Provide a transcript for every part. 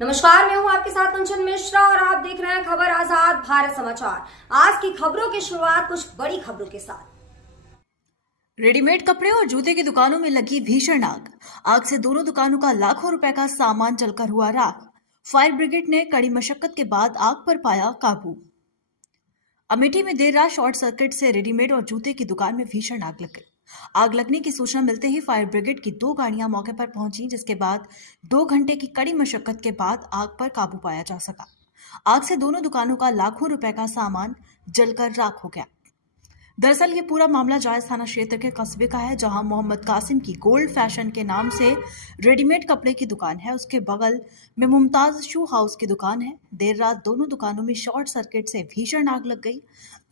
नमस्कार, मैं हूं आपके साथ कंचन मिश्रा और आप देख रहे हैं खबर आजाद भारत समाचार। आज की खबरों की शुरुआत कुछ बड़ी खबरों के साथ। रेडीमेड कपड़े और जूते की दुकानों में लगी भीषण आग। आग से दोनों दुकानों का लाखों रुपए का सामान जलकर हुआ राख। फायर ब्रिगेड ने कड़ी मशक्कत के बाद आग पर पाया काबू। अमेठी में देर रात शॉर्ट सर्किट से रेडीमेड और जूते की दुकान में भीषण आग लग गई। आग लगने की सूचना मिलते ही फायर ब्रिगेड की 2 गाड़ियां मौके पर पहुंची, जिसके बाद 2 घंटे की कड़ी मशक्कत के बाद आग पर काबू पाया जा सका। आग से दोनों दुकानों का लाखों रुपए का सामान जलकर राख हो गया। दरअसल ये पूरा मामला जायज थाना क्षेत्र के कस्बे का है, जहां मोहम्मद कासिम की गोल्ड फैशन के नाम से रेडीमेड कपड़े की दुकान है। उसके बगल में मुमताज शू हाउस की दुकान है। देर रात दोनों दुकानों में शॉर्ट सर्किट से भीषण आग लग गई।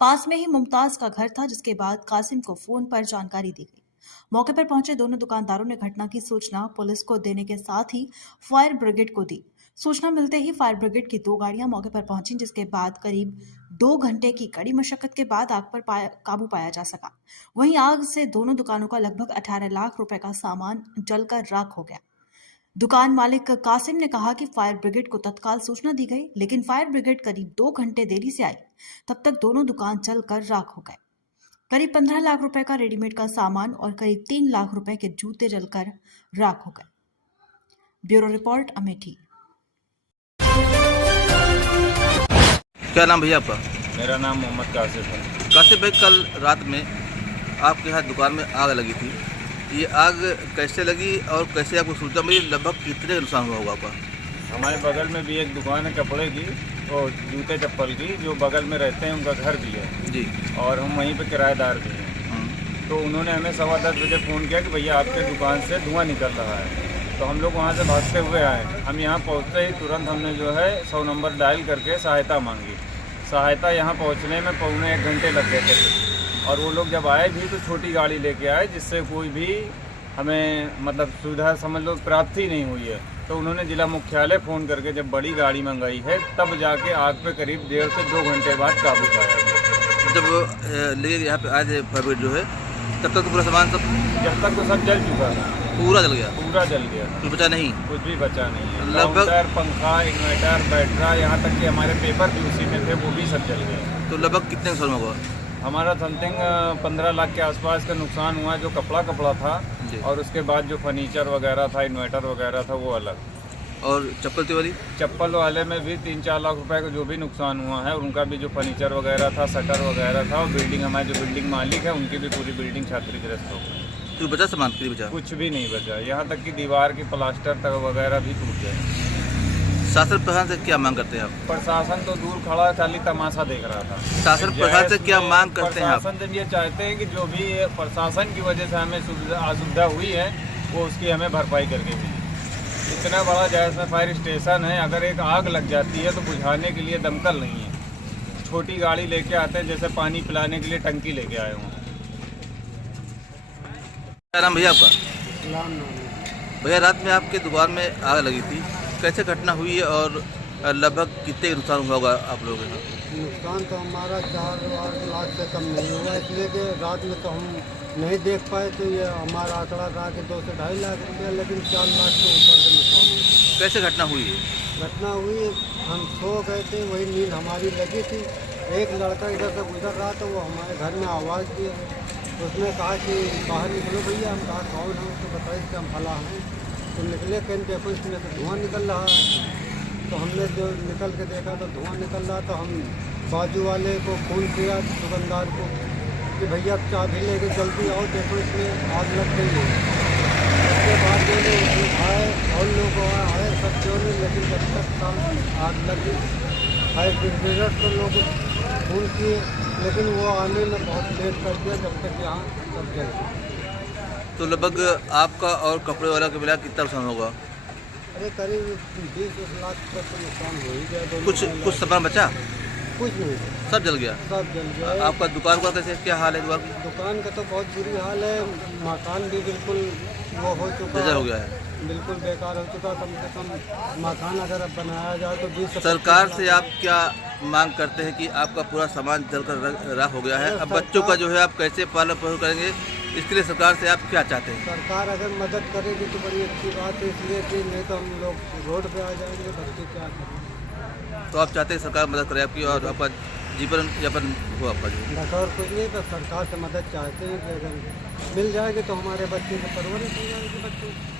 पास में ही मुमताज का घर था, जिसके बाद कासिम को फोन पर जानकारी दी गई। मौके पर पहुंचे दोनों दुकानदारों ने घटना की सूचना पुलिस को देने के साथ ही फायर ब्रिगेड को दी। सूचना मिलते ही फायर ब्रिगेड की 2 गाड़ियां मौके पर पहुंची, जिसके बाद करीब 2 घंटे की कड़ी मशक्कत के बाद आग पर काबू पाया जा सका। वहीं आग से दोनों दुकानों का लगभग 18 लाख रुपए का सामान जलकर राख हो गया। दुकान मालिक कासिम ने कहा कि फायर ब्रिगेड को तत्काल सूचना दी गई, लेकिन फायर ब्रिगेड करीब 2 घंटे देरी से आई। तब तक दोनों दुकान जलकर राख हो गए। करीब 15 लाख रुपए का रेडीमेड का सामान और करीब 3 लाख रुपए के जूते जलकर राख हो गए। Bureau report, Amethi. क्या नाम भैया आपका? मेरा नाम मोहम्मद कासिफ है। कासिफ भाई, कल रात में आपके यहाँ दुकान में आग लगी थी। ये आग कैसे लगी और कैसे आपको सूचना मिली? लगभग कितने का नुकसान हुआ होगा आपका? हमारे बगल में भी एक दुकान है कपड़े की और जूते चप्पल की, जो बगल में रहते हैं उनका घर भी है जी, और हम वहीं पे किराएदार भी हैं। तो उन्होंने हमें 10:15 बजे फ़ोन किया कि भैया आपके दुकान से धुआं निकल रहा है। तो हम लोग वहाँ से भागते हुए आए। हम यहाँ पहुँचते ही तुरंत हमने जो है 100 नंबर डायल करके सहायता मांगी। सहायता यहाँ पहुँचने में पौने 1 घंटे लग गए थे और वो लोग जब आए भी तो छोटी गाड़ी लेके आए, जिससे कोई भी हमें मतलब सुविधा समझ लो प्राप्त ही नहीं हुई है। तो उन्होंने जिला मुख्यालय फ़ोन करके जब बड़ी गाड़ी मंगाई है, तब जाके आग पे करीब 1.5 से 2 घंटे बाद काबू पाया। जब ले यहाँ पे आज फायर जो है, तब तक तो पूरा सामान सब जब तक तो सब जल चुका था, पूरा जल गया, पूरा जल गया, कुछ बचा नहीं, कुछ भी बचा नहीं है। लगभग काउंटर, पंखा, इन्वर्टर, बैटरा, यहाँ तक कि हमारे पेपर भी उसी में थे, वो भी सब जल गए। तो लगभग कितने नुकसान होगा? हमारा समथिंग 15 लाख के आसपास का नुकसान हुआ, जो कपड़ा था, और उसके बाद जो फर्नीचर वगैरह था, इन्वर्टर वगैरह था, वो अलग। और चप्पल वाले में भी 3-4 लाख रुपए का जो भी नुकसान हुआ है, उनका भी जो फर्नीचर वगैरह था, शटर वगैरह था, और बिल्डिंग, हमारे जो बिल्डिंग मालिक है उनकी भी पूरी बिल्डिंग क्षतिग्रस्त हो गई। तो बचा सामान नहीं बचा? कुछ भी नहीं बचा, यहाँ तक कि दीवार की प्लास्टर तक वगैरह भी टूट गए। शासन प्रशासन से क्या मांग करते हैं आप? प्रशासन तो दूर खड़ा खाली तमाशा देख रहा था। शासन प्रशासन से क्या मांग करते हैं आप? प्रशासन से ये चाहते हैं कि जो भी प्रशासन की वजह से हमें असुविधा हुई है, वो उसकी हमें भरपाई करके मिले। इतना बड़ा जैसे फायर स्टेशन है, अगर एक आग लग जाती है तो बुझाने के लिए दमकल नहीं है। छोटी गाड़ी लेके आते हैं, जैसे पानी पिलाने के लिए टंकी लेके आए हों। क्या नाम भैया आपका? भैया, रात में आपके दुकान में आग लगी थी, कैसे घटना हुई है और लगभग कितने नुकसान हुआ होगा आप लोगों का? नुकसान तो हमारा 4 लाख से कम नहीं हुआ, इसलिए कि रात में तो हम नहीं देख पाए। तो ये हमारा आंकड़ा था कि 2 से 2.5 लाख रुपया, लेकिन 4 लाख के ऊपर का नुकसान हुआ। कैसे घटना हुई है? घटना हुई, हम सो गए थे, वही नींद हमारी लगी थी। एक लड़का इधर से गुजर रहा था, वो हमारे घर में आवाज़ दिया। उसने कहा कि बाहर निकलो भैया। हम कहा कौन है? उसको बताइए कि हम फला हैं। तो निकले, कैन देखो इसमें तो धुआं निकल रहा है। तो हमने जो निकल के देखा तो धुआं निकल रहा। तो हम बाजू वाले को फ़ोन किया, दुकानदार को, कि भैया चाबी लेके जल्दी आओ, देखो इसमें आग लग गई है। उसके बाद जो आए और लोग आए सब जो ने, लेकिन जब तक आग लगी फायर ब्रिगेड को लोग फ़ोन किए, लेकिन वो आने में बहुत लेट कर दिया, जब तक यहाँ सब जल गया। तो लगभग आपका और कपड़े वाला के मिला कितना नुकसान होगा? अरे करीब 20 लाख तक तो नुकसान हो ही गया। कुछ सामान बचा? कुछ नहीं, सब जल गया। सब जल गया। आपका दुकान का कैसे क्या हाल है? दुकान का तो बहुत बुरी हाल है। मकान भी बिल्कुल वो हो चुका हो गया है, बिल्कुल बेकार हो चुका। कम से कम मकान अगर अब बनाया जाए तो 20 सरकार से आप क्या मांग करते हैं कि आपका पूरा सामान जलकर राख हो गया है? अब बच्चों का जो है आप कैसे पालन पोषण करेंगे? इसके लिए सरकार से आप क्या चाहते हैं? सरकार अगर मदद करेगी तो बड़ी अच्छी बात है, इसलिए कि नहीं तो हम लोग रोड पे आ जाएंगे, बच्चे क्या करें। तो आप चाहते हैं सरकार मदद करे आपकी और आपका जीवन यापन हो आपका जो? बस और कुछ नहीं, तो सरकार से मदद चाहते हैं कि अगर मिल जाएगी तो हमारे बच्चे की परवरिश हो जाएगी बच्चों की।